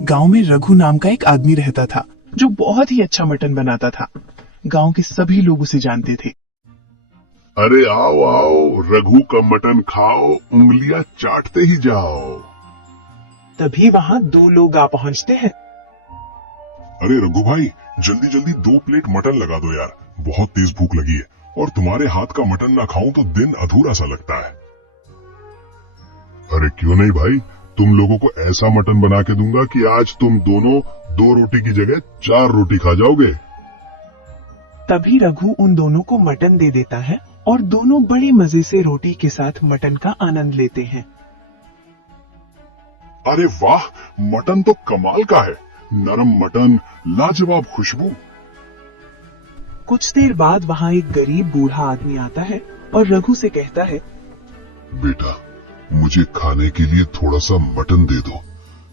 गांव में रघु नाम का एक आदमी रहता था जो बहुत ही अच्छा मटन बनाता था। गांव के सभी लोग उसे जानते थे। अरे आओ आओ, रघु का मटन खाओ, उंगलियां चाटते ही जाओ। तभी वहां दो लोग आ पहुंचते हैं। अरे रघु भाई, जल्दी जल्दी 2 प्लेट मटन लगा दो यार, बहुत तेज भूख लगी है और तुम्हारे हाथ का मटन ना खाऊं तो दिन अधूरा सा लगता है। अरे क्यों नहीं भाई, तुम लोगों को ऐसा मटन बना के दूंगा कि आज तुम दोनों 2 रोटी की जगह 4 रोटी खा जाओगे। तभी रघु उन दोनों को मटन दे देता है और दोनों बड़ी मजे से रोटी के साथ मटन का आनंद लेते हैं। अरे वाह, मटन तो कमाल का है, नरम मटन, लाजवाब खुशबू। कुछ देर बाद वहां एक गरीब बूढ़ा आदमी आता है और रघु से कहता है, बेटा, मुझे खाने के लिए थोड़ा सा मटन दे दो,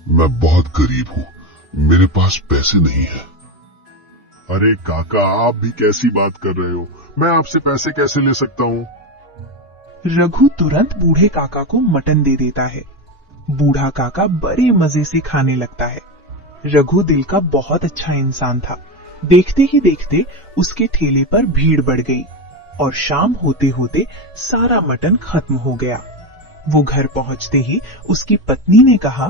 मैं बहुत गरीब हूँ, मेरे पास पैसे नहीं है। अरे काका, आप भी कैसी बात कर रहे हो, मैं आपसे पैसे कैसे ले सकता हूँ। रघु तुरंत बूढ़े काका को मटन दे देता है। बूढ़ा काका बड़े मजे से खाने लगता है। रघु दिल का बहुत अच्छा इंसान था। देखते ही देखते उसके ठेले पर भीड़ बढ़ गई और शाम होते होते सारा मटन खत्म हो गया। वो घर पहुंचते ही उसकी पत्नी ने कहा,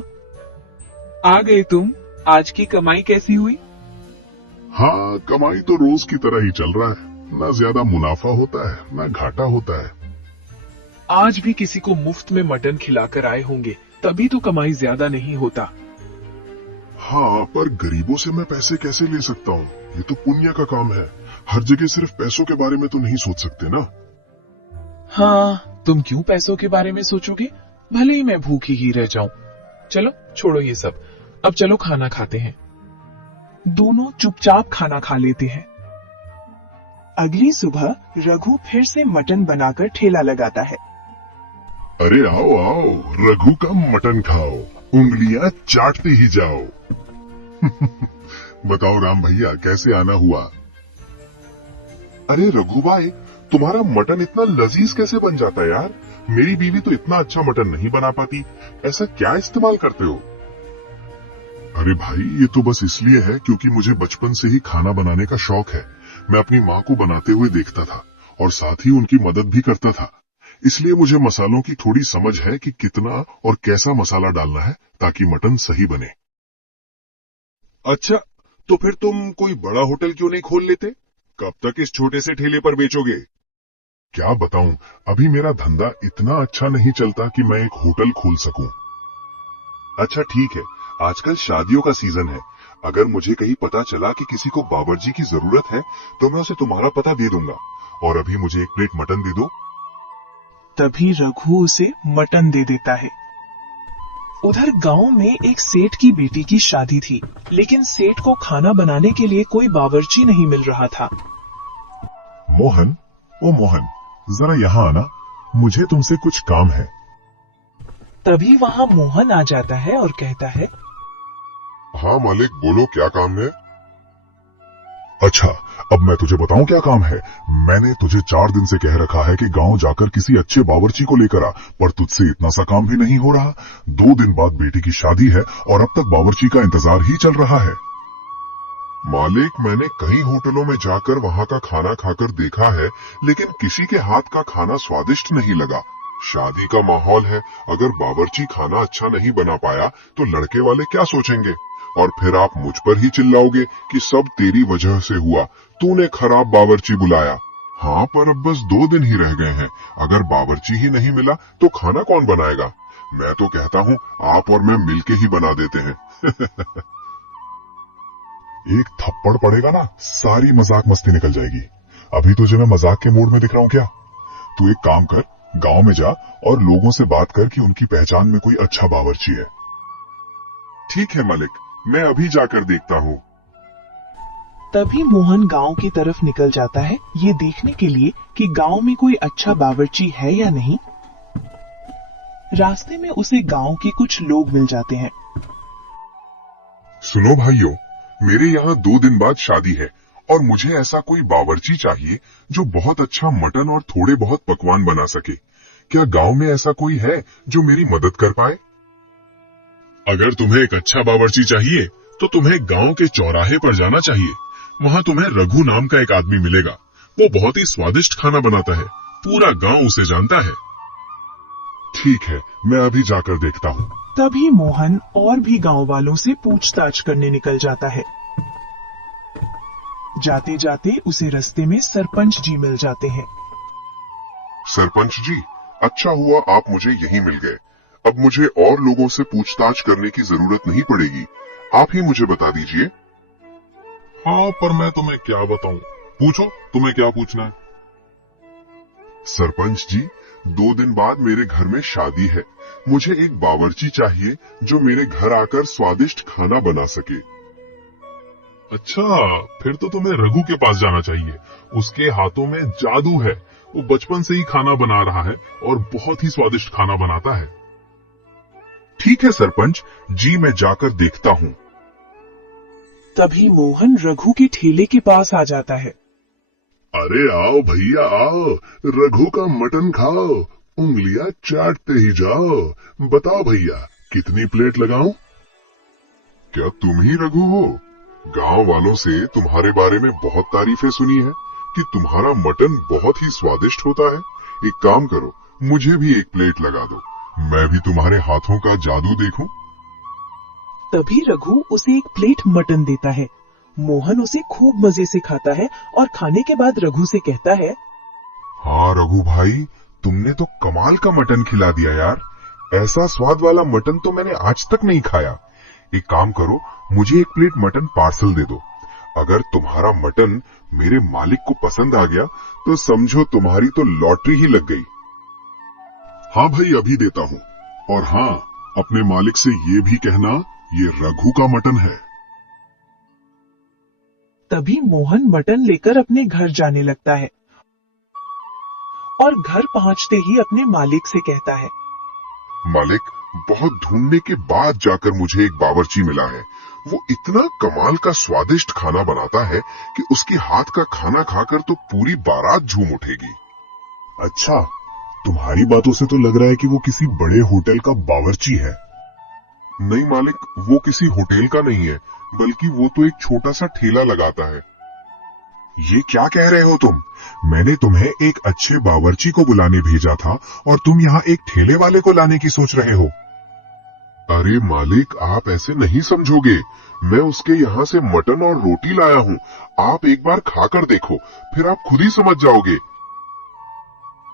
आ गए तुम, आज की कमाई कैसी हुई? हाँ, कमाई तो रोज की तरह ही चल रहा है, ना ज्यादा मुनाफा होता है ना घाटा होता है। आज भी किसी को मुफ्त में मटन खिलाकर आए होंगे, तभी तो कमाई ज्यादा नहीं होता। हाँ, पर गरीबों से मैं पैसे कैसे ले सकता हूँ, ये तो पुण्य का काम है, हर जगह सिर्फ पैसों के बारे में तो नहीं सोच सकते ना। हाँ, तुम क्यों पैसों के बारे में सोचोगे, भले ही मैं भूखी ही रह जाऊं। चलो छोड़ो ये सब, अब चलो खाना खाते हैं। दोनों चुपचाप खाना खा लेते हैं। अगली सुबह रघु फिर से मटन बनाकर ठेला लगाता है। अरे आओ आओ, रघु का मटन खाओ, उंगलियां चाटते ही जाओ। बताओ राम भैया, कैसे आना हुआ? अरे रघु भाई, तुम्हारा मटन इतना लजीज कैसे बन जाता है यार, मेरी बीवी तो इतना अच्छा मटन नहीं बना पाती, ऐसा क्या इस्तेमाल करते हो? अरे भाई, ये तो बस इसलिए है क्योंकि मुझे बचपन से ही खाना बनाने का शौक है। मैं अपनी माँ को बनाते हुए देखता था और साथ ही उनकी मदद भी करता था, इसलिए मुझे मसालों की थोड़ी समझ है कि कितना और कैसा मसाला डालना है ताकि मटन सही बने। अच्छा, तो फिर तुम कोई बड़ा होटल क्यों नहीं खोल लेते? कब तक इस छोटे से ठेले पर बेचोगे? क्या बताऊं, अभी मेरा धंधा इतना अच्छा नहीं चलता कि मैं एक होटल खोल सकूं। अच्छा ठीक है, आजकल शादियों का सीजन है, अगर मुझे कहीं पता चला कि किसी को बावर्ची की जरूरत है तो मैं उसे तुम्हारा पता दे दूंगा, और अभी मुझे 1 प्लेट मटन दे दो। तभी रघु उसे मटन दे देता है। उधर गांव में एक सेठ की बेटी की शादी थी, लेकिन सेठ को खाना बनाने के लिए कोई बावर्ची नहीं मिल रहा था। मोहन, ओ मोहन, जरा यहाँ आना, मुझे तुमसे कुछ काम है। तभी वहां मोहन आ जाता है और कहता है, हाँ मालिक, बोलो क्या काम है? अच्छा, अब मैं तुझे बताऊं क्या काम है। मैंने तुझे 4 दिन से कह रखा है कि गांव जाकर किसी अच्छे बावर्ची को लेकर आ, पर तुझसे इतना सा काम भी नहीं हो रहा। 2 दिन बाद बेटी की शादी है और अब तक बावर्ची का इंतजार ही चल रहा है। मालिक, मैंने कई होटलों में जाकर वहां का खाना खाकर देखा है, लेकिन किसी के हाथ का खाना स्वादिष्ट नहीं लगा। शादी का माहौल है, अगर बावर्ची खाना अच्छा नहीं बना पाया तो लड़के वाले क्या सोचेंगे, और फिर आप मुझ पर ही चिल्लाओगे कि सब तेरी वजह से हुआ, तूने खराब बावर्ची बुलाया। हाँ, पर अब बस 2 दिन ही रह गए हैं, अगर बावर्ची ही नहीं मिला तो खाना कौन बनाएगा? मैं तो कहता हूँ आप और मैं मिलके ही बना देते हैं। एक थप्पड़ पड़ेगा ना, सारी मजाक मस्ती निकल जाएगी। अभी तुझे मैं मजाक के मूड में दिख रहा हूँ क्या? तू एक काम कर, गांव में जा और लोगों से बात कर कि उनकी पहचान में कोई अच्छा बावर्ची है। ठीक है मालिक, मैं अभी जाकर देखता हूँ। तभी मोहन गांव की तरफ निकल जाता है, ये देखने के लिए कि गांव में कोई अच्छा बावर्ची है या नहीं। रास्ते में उसे गांव के कुछ लोग मिल जाते हैं। सुनो भाइयों, मेरे यहाँ 2 दिन बाद शादी है और मुझे ऐसा कोई बावर्ची चाहिए जो बहुत अच्छा मटन और थोड़े बहुत पकवान बना सके। क्या गांव में ऐसा कोई है जो मेरी मदद कर पाए? अगर तुम्हें एक अच्छा बावर्ची चाहिए तो तुम्हें गांव के चौराहे पर जाना चाहिए। वहां तुम्हें रघु नाम का एक आदमी मिलेगा। वो बहुत ही स्वादिष्ट खाना बनाता है, पूरा गांव उसे जानता है। ठीक है, मैं अभी जाकर देखता हूँ। तभी मोहन और भी गांव वालों से पूछताछ करने निकल जाता है। जाते जाते उसे रास्ते में सरपंच जी मिल जाते हैं। सरपंच जी, अच्छा हुआ आप मुझे यहीं मिल गए। अब मुझे और लोगों से पूछताछ करने की जरूरत नहीं पड़ेगी, आप ही मुझे बता दीजिए। हाँ, पर मैं तुम्हें क्या बताऊं? पूछो, तुम्हें क्या पूछना है? सरपंच जी, 2 दिन बाद मेरे घर में शादी है। मुझे एक बावर्ची चाहिए जो मेरे घर आकर स्वादिष्ट खाना बना सके। अच्छा, फिर तो तुम्हें रघु के पास जाना चाहिए। उसके हाथों में जादू है। वो बचपन से ही खाना बना रहा है और बहुत ही स्वादिष्ट खाना बनाता है। ठीक है सरपंच जी, मैं जाकर देखता हूँ। तभी मोहन रघु के ठेले के पास आ जाता है। अरे आओ भैया आओ, रघु का मटन खाओ, उंगलियां चाटते ही जाओ। बताओ भैया, कितनी प्लेट लगाऊं? क्या तुम ही रघु हो? गांव वालों से तुम्हारे बारे में बहुत तारीफें सुनी है कि तुम्हारा मटन बहुत ही स्वादिष्ट होता है। एक काम करो, मुझे भी एक प्लेट लगा दो, मैं भी तुम्हारे हाथों का जादू देखूं। तभी रघु उसे एक प्लेट मटन देता है। मोहन उसे खूब मजे से खाता है और खाने के बाद रघु से कहता है, हाँ रघु भाई, तुमने तो कमाल का मटन खिला दिया यार। ऐसा स्वाद वाला मटन तो मैंने आज तक नहीं खाया। एक काम करो, मुझे एक प्लेट मटन पार्सल दे दो। अगर तुम्हारा मटन मेरे मालिक को पसंद आ गया तो समझो तुम्हारी तो लॉटरी ही लग गई। हाँ भाई, अभी देता हूँ। और हाँ, अपने मालिक से ये भी कहना, ये रघु का मटन है। तभी मोहन मटन लेकर अपने घर जाने लगता है और घर पहुंचते ही अपने मालिक से कहता है, मालिक, बहुत ढूंढने के बाद जाकर मुझे एक बावर्ची मिला है। वो इतना कमाल का स्वादिष्ट खाना बनाता है कि उसके हाथ का खाना खाकर तो पूरी बारात झूम उठेगी। अच्छा, तुम्हारी बातों से तो लग रहा है कि वो किसी बड़े होटल का बावर्ची है। नहीं मालिक, वो किसी होटल का नहीं है, बल्कि वो तो एक छोटा सा ठेला लगाता है। ये क्या कह रहे हो तुम? मैंने तुम्हें एक अच्छे बावर्ची को बुलाने भेजा था और तुम यहाँ एक ठेले वाले को लाने की सोच रहे हो। अरे मालिक, आप ऐसे नहीं समझोगे। मैं उसके यहाँ से मटन और रोटी लाया हूँ। आप एक बार खाकर देखो, फिर आप खुद ही समझ जाओगे।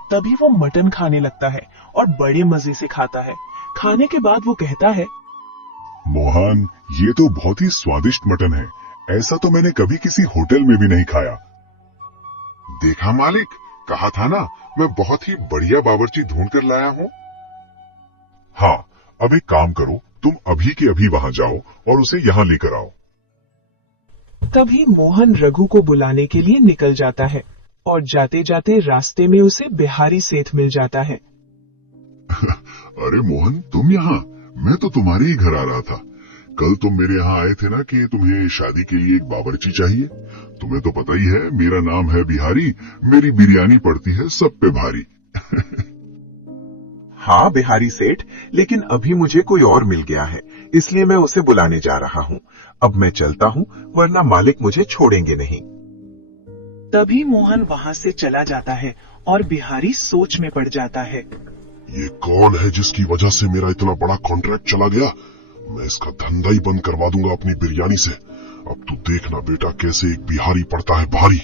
तभी वो मटन खाने लगता है और बड़े मजे से खाता है। खाने के बाद वो कहता है, मोहन, ये तो बहुत ही स्वादिष्ट मटन है। ऐसा तो मैंने कभी किसी होटल में भी नहीं खाया। देखा मालिक, कहा था ना, मैं बहुत ही बढ़िया बावर्ची ढूंढ कर लाया हूँ। हाँ, अब एक काम करो, तुम अभी के अभी वहां जाओ और उसे यहाँ लेकर आओ। तभी मोहन रघु को बुलाने के लिए निकल जाता है और जाते जाते रास्ते में उसे बिहारी सेठ मिल जाता है। अरे मोहन, तुम यहाँ? मैं तो तुम्हारे ही घर आ रहा था। कल तुम मेरे यहाँ आए थे ना कि तुम्हें शादी के लिए एक बावर्ची चाहिए। तुम्हें तो पता ही है, मेरा नाम है बिहारी, मेरी बिरयानी पड़ती है सब पे भारी। हाँ बिहारी सेठ, लेकिन अभी मुझे कोई और मिल गया है, इसलिए मैं उसे बुलाने जा रहा हूँ। अब मैं चलता हूँ, वरना मालिक मुझे छोड़ेंगे नहीं। तभी मोहन वहां से चला जाता है और बिहारी सोच में पड़ जाता है। ये कौन है जिसकी वजह से मेरा इतना बड़ा कॉन्ट्रैक्ट चला गया? मैं इसका धंधा ही बंद करवा दूंगा अपनी बिरयानी से। अब तू देखना बेटा, कैसे एक बिहारी पड़ता है भारी।